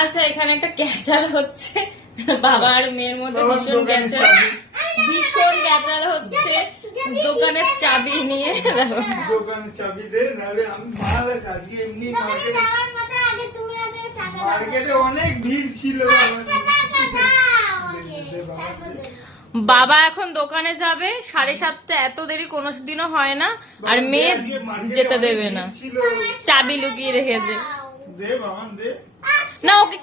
আচ্ছা, এখানে একটা ক্যাচাল হচ্ছে, বাবা আর মেয়ের মধ্যে ভীষণ ক্যাচাল হচ্ছে দোকানের চাবি নিয়ে। দোকানের চাবি দে, নাহলে আমি মাল আছে আজকে এমনি মার্কেটে অনেক ভিড় ছিল। বাবা এখন দোকানে যাবে 7:30, এত দেরি কোনোদিনও হয় না, আর মেয়ে যেতে দেবে না, চাবি লুকিয়ে রেখেছে। দে বাবা দে না, ওকে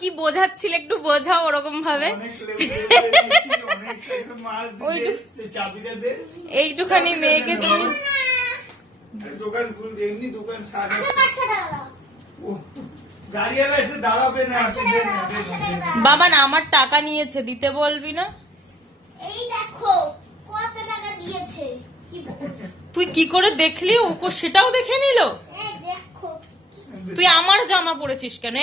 কি বোঝাচ্ছিল একটু বোঝাও ওরকম ভাবে। এইটুখানি মেয়েকে তুমি দোকান খুলবে, এমনি দোকান গাড়িওয়ালা এসে দাঁড়াবে না। বাবা না, আমার টাকা নিয়েছে, দিতে বলবি না? এই দেখো কত টাকা দিয়েছে। তুই কি করে দেখলি? ও সেটাও দেখে নিল। দেখো তুই আমার জামা পরেছিস কেন?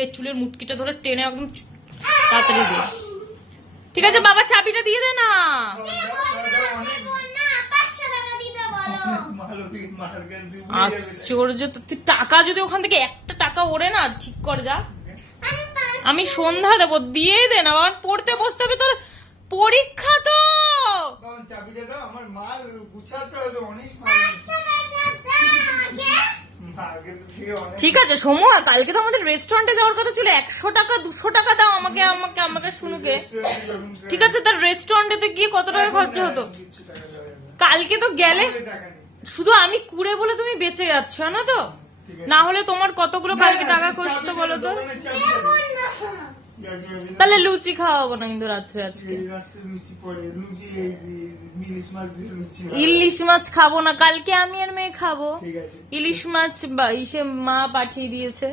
এই চুলের মুটকিটা ধরে টেনে একদম তাড়াতাড়ি দে। ঠিক আছে বাবা, চাবিটা দিয়ে দে না। আশ্চর্য, তুই টাকা যদি ওখান থেকে একটা টাকা ওড়ে না, ঠিক কর যা। আমি সন্ধ্যা দেবো, দিয়ে দে না বাবা, পড়তে বসতে হবে, তোর পরীক্ষা তো। চাবিটা দাও, আমার মাল গুছাতে হবে, অনেক মাল। ঠিক আছে সময়, কালকে তো আমাদের রেস্টুরেন্টে যাওয়ার কথা ছিল। 100 টাকা 200 টাকা দাও আমাকে আমাকে আমাকে শুনুকে। ঠিক আছে, তার রেস্টুরেন্টে গিয়ে কত টাকা খরচা হতো? কালকে তো গেলে শুধু আমি কুড়ে বলে তুমি বেঁচে যাচ্ছ না তো? না হলে তোমার কতগুলো কালকে টাকা খরচ বলো তো? তাহলে লুচি খাওয়াবো না কিন্তু রাত্রে আজকে। ইলিশ মাছ খাবো না, কালকে আমি আর মেয়ে খাবো ইলিশ মাছ। মা পাঠিয়ে দিয়েছে।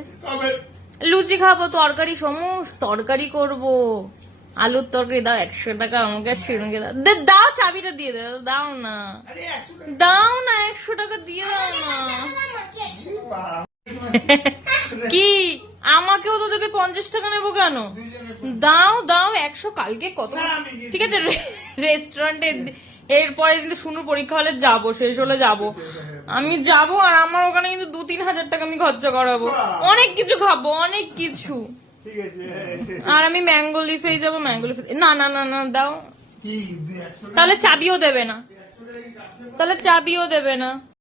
লুচি খাবো, তরকারি সমস্ত তরকারি করবো, আলুর তরকারি দাও 100 টাকা আমাকে, শিরুনকে দাও। দাও চাবিটা দিয়ে দাও না, দাও না 100 টাকা দিয়ে দাও না। কি আমাকেও তো দেবে? 50 টাকা নেবো কেন? দাও 100। কালকে কত? ঠিক আছে, রেস্টুরেন্টে এরপরে কিন্তু শুনুর পরীক্ষা হলে যাবো, শেষ হলে যাবো, আমি যাবো, আর আমার ওখানে কিন্তু 2-3 হাজার টাকা আমি খরচা করাবো, অনেক কিছু খাবো, অনেক কিছু। আর আমি ম্যাঙ্গো লিফেই যাবো, ম্যাঙ্গো লিফে। না না না না, দাও। তাহলে চাবিও দেবে না,